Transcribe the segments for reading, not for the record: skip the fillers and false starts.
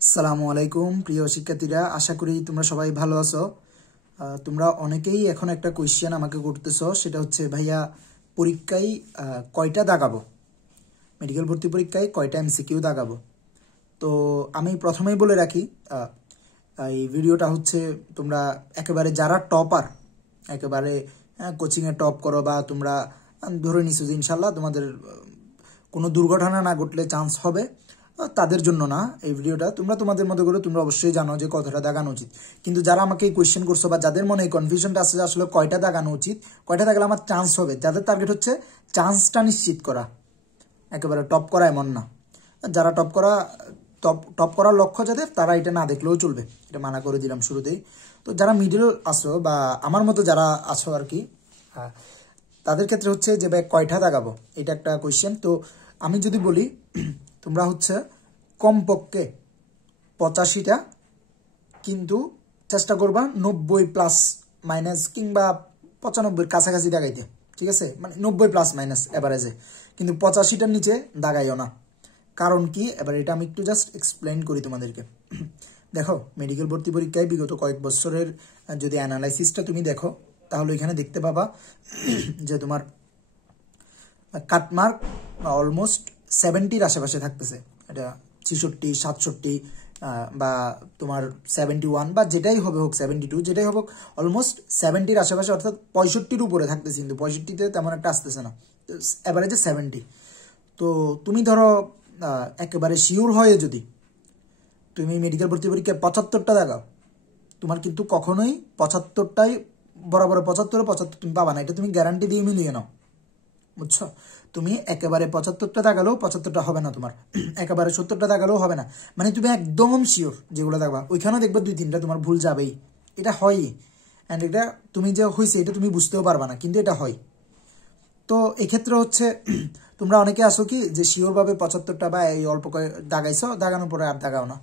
আসসালামু আলাইকুম প্রিয় শিক্ষার্থীরা, আশা করি তোমরা সবাই ভালো আছো। তোমরা অনেকেই এখন একটা কোয়েশ্চেন আমাকে করতেছো, সেটা হচ্ছে ভাইয়া পরীক্ষায় কয়টা দাগাবো, মেডিকেল ভর্তি পরীক্ষায় কয়টা এমসিকিউ দাগাবো। তো আমি প্রথমেই বলে রাখি, এই ভিডিওটা হচ্ছে তোমরা একেবারে যারা টপার, একেবারে কোচিংয়ে টপ করো বা তোমরা ধরে নিছো যে ইনশাল্লাহ তোমাদের কোনো দুর্ঘটনা না ঘটলে চান্স হবে, তাদের জন্য না এই ভিডিওটা। তোমরা তোমাদের মতো করে তোমরা অবশ্যই জানো যে কতটা দাগানো উচিত, কিন্তু যারা আমাকে এই কোয়েশ্চেন করছো বা যাদের মনে এই কনফিউশনটা আছে যে আসলে কয়টা দাগানো উচিত, কয়টা দাগালে আমার চান্স হবে, যাদের টার্গেট হচ্ছে চান্সটা নিশ্চিত করা, একেবারে টপ করা এমন না। যারা টপ করার লক্ষ্য যাদের, তারা এটা না দেখলেও চলবে, এটা মানা করে দিলাম শুরুতেই। তো যারা মিডল আসো বা আমার মতো যারা আছো আর কি, তাদের ক্ষেত্রে হচ্ছে যে ভাই কয়টা দাগাবো, এটা একটা কোয়েশ্চেন। তো আমি যদি বলি, তোমরা হচ্ছে কমপক্ষে 85টা, কিন্তু চেষ্টা করবা 90 প্লাস মাইনাস কিংবা 95-এর কাছাকাছি দাগাইতে, ঠিক আছে? মানে 90 প্লাস মাইনাস অ্যাভারেজে, কিন্তু 85টার নিচে দাগাইও না। কারণ কি, এবার এটা আমি একটু জাস্ট এক্সপ্লেন করি তোমাদেরকে। দেখো, মেডিকেল ভর্তি পরীক্ষায় বিগত কয়েক বছরের যদি অ্যানালাইসিসটা তুমি দেখো, তাহলে এখানে দেখতে পাবা যে তোমার কাটমার্ক অলমোস্ট 70-র আশেপাশে থাকতেছে। এটা 66, 67 বা তোমার 71 বা যেটাই হবে হোক, 72 যেটাই হোক, অলমোস্ট 70-র আশেপাশে, অর্থাৎ 65-র উপরে থাকতেছে, কিন্তু 65-তে তেমন একটা আসতেছে না, অ্যাভারেজে 70। তো তুমি ধরো একেবারে শিওর হয়ে যদি তুমি মেডিকেল ভর্তি পরীক্ষায় 75টা দেখাও, তোমার কিন্তু কখনোই 75টাই বরাবর 75 তুমি পাবা না, এটা তুমি গ্যারান্টি দিয়ে মিলিয়ে নাও, বুঝছো? তুমি একেবারে 75টা দাগালেও 75টা হবে না তোমার, একেবারে 70টা দাগালেও হবে না। মানে তুমি একদম শিওর যেগুলো দেখবা, ওইখানেও দেখবা 2-3টা তোমার ভুল যাবেই, এটা হয়ই। অ্যান্ড এটা তুমি যে হয়েছে এটা তুমি বুঝতেও পারবা না, কিন্তু এটা হয়। তো এক্ষেত্রে হচ্ছে তোমরা অনেকে আসো কি যে শিওরভাবে 75টা বা এই অল্প দাগাইছো, দাগানোর পরে আর দাগাও না,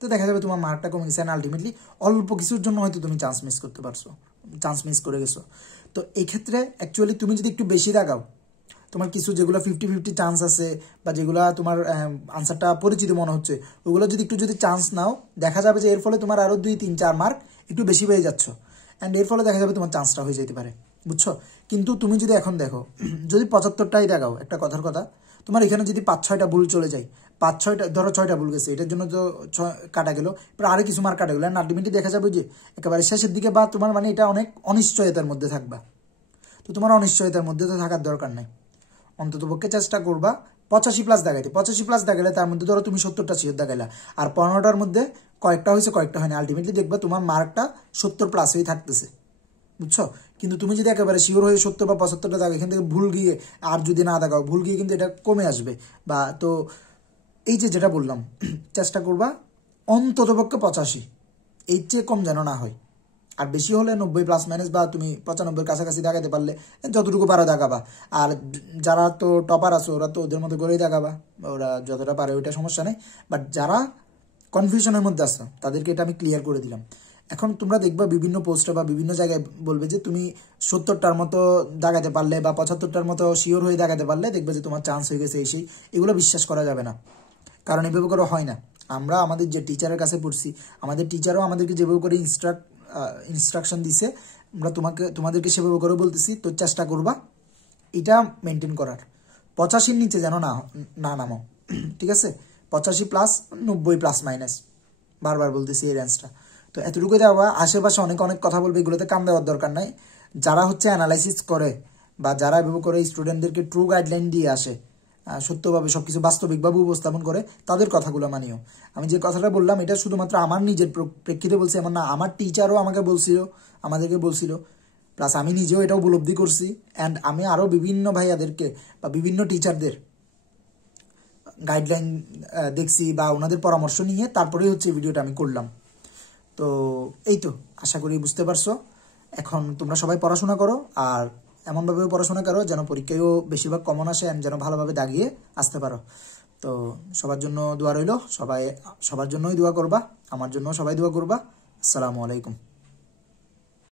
তো দেখা যাবে তোমার মার্কটা কমে গেছে, আলটিমেটলি অল্প কিছুর জন্য হয়তো তুমি চান্স মিস করতে পারছো, চান্স মিস করে গেছো। তো এক্ষেত্রে অ্যাকচুয়ালি তুমি যদি একটু বেশি দাগাও, তোমার কিছু যেগুলো 50-50 চান্স আছে বা যেগুলো তোমার আনসারটা পরিচিত মনে হচ্ছে, ওগুলো যদি চান্স নাও, দেখা যাবে যে এর ফলে তোমার আরও 2-3-4 মার্ক একটু বেশি পেয়ে যাচ্ছ, অ্যান্ড এর ফলে দেখা যাবে তোমার চান্সটা হয়ে যেতে পারে, বুঝছো? কিন্তু তুমি যদি এখন দেখো, যদি 75টাই দেখাও, একটা কথার কথা, তোমার এখানে যদি 5-6টা ভুল চলে যায়, 5-6টা ধরো 6টা ভুল গেছে, এটার জন্য তো কাটা গেল, এবার আরও কিছু মার্ক কাটা গেলো, অ্যান্ড আলটিমেটলি দেখা যাবে যে একেবারে শেষের দিকে বা তোমার মানে এটা অনেক অনিশ্চয়তার মধ্যে থাকবা। তো তোমার অনিশ্চয়তার মধ্যে তো থাকার দরকার নাই, অন্ততপক্ষে চেষ্টা করবা 85 প্লাস দেখাইতে। 85 প্লাস দেখালে তার মধ্যে ধরো তুমি 70টা শিওর দেখাইলা, আর 15টার মধ্যে কয়েকটা হয়েছে কয়েকটা হয়নি, আলটিমেটলি দেখবা তোমার মার্কটা 70 প্লাসেই থাকতেছে, বুঝছো? কিন্তু তুমি যদি একেবারে শিওর হয়ে 70 বা 75টা দাগো, এখান থেকে ভুল গিয়ে আর যদি না দেখাও, ভুল গিয়ে কিন্তু এটা কমে আসবে। বা তো এই যে যেটা বললাম, চেষ্টা করবা অন্ততপক্ষে 85, এর চেয়ে কম যেন না হয়। আর বেশি হলে 90 প্লাস মাইনাস বা তুমি 95-এর কাছাকাছি দেখাতে পারলে যতটুকু পারো দেখাবা। আর যারা তো টপার আছে, ওরা তো ওদের মতো করেই দেখাবা, ওরা যতটা পারে ওইটা সমস্যা নেই। বাট যারা কনফিউশনের মধ্যে আসো, তাদেরকে এটা আমি ক্লিয়ার করে দিলাম। এখন তোমরা দেখবা বিভিন্ন পোস্টে বা বিভিন্ন জায়গায় বলবে যে তুমি 70টার মতো দাগাতে পারলে বা 75টার মতো শিওর হয়ে দাগাতে পারলে দেখবে যে তোমার চান্স হয়ে গেছে, সেই এগুলো বিশ্বাস করা যাবে না, কারণ এভাবে করে হয় না। আমরা আমাদের যে টিচারের কাছে পড়ছি, আমাদের টিচারও আমাদেরকে যেভাবে করে ইনস্ট্রাকশন দিছে, আমরা তোমাদেরকে সেভাবে করে বলতেছি। তো চেষ্টা করবা এটা মেনটেন করার, 85-র নিচে যেন না নামো, ঠিক আছে? 85 প্লাস, 90 প্লাস মাইনাস, বারবার বলতেছি এই রেঞ্জটা। তো এতটুকু দেওয়া, আশেপাশে অনেক কথা বলবে, এগুলোতে কান দেওয়ার দরকার নাই। যারা হচ্ছে অ্যানালাইসিস করে বা যারা এভাবে করে স্টুডেন্টদেরকে ট্রু গাইডলাইন দিয়ে আসে, সত্যভাবে সবকিছু বাস্তবিকভাবে উপস্থাপন করে, তাদের কথাগুলো মানিও। আমি যে কথাটা বললাম এটা শুধুমাত্র আমার নিজের প্রেক্ষিতে বলছি এমন না, আমার টিচারও আমাদেরকে বলছিল, প্লাস আমি নিজেও এটা উপলব্ধি করছি। অ্যান্ড আমি আরও বিভিন্ন ভাইয়াদেরকে বা বিভিন্ন টিচারদের গাইডলাইন দেখছি বা ওনাদের পরামর্শ নিয়ে তারপরেই হচ্ছে ভিডিওটা আমি করলাম। তো এই তো, আশা করি বুঝতে পারছো। এখন তোমরা সবাই পড়াশোনা করো, আর এমনভাবে পড়াশোনা করো যেন পরীক্ষায়ও বেশিরভাগ কমন আসে, অ্যান্ড যেন ভালোভাবে দাগিয়ে আসতে পারো। তো সবার জন্য দোয়া রইল, সবার জন্যই দোয়া করবা, আমার জন্য সবাই দোয়া করবা। আসসালামু আলাইকুম।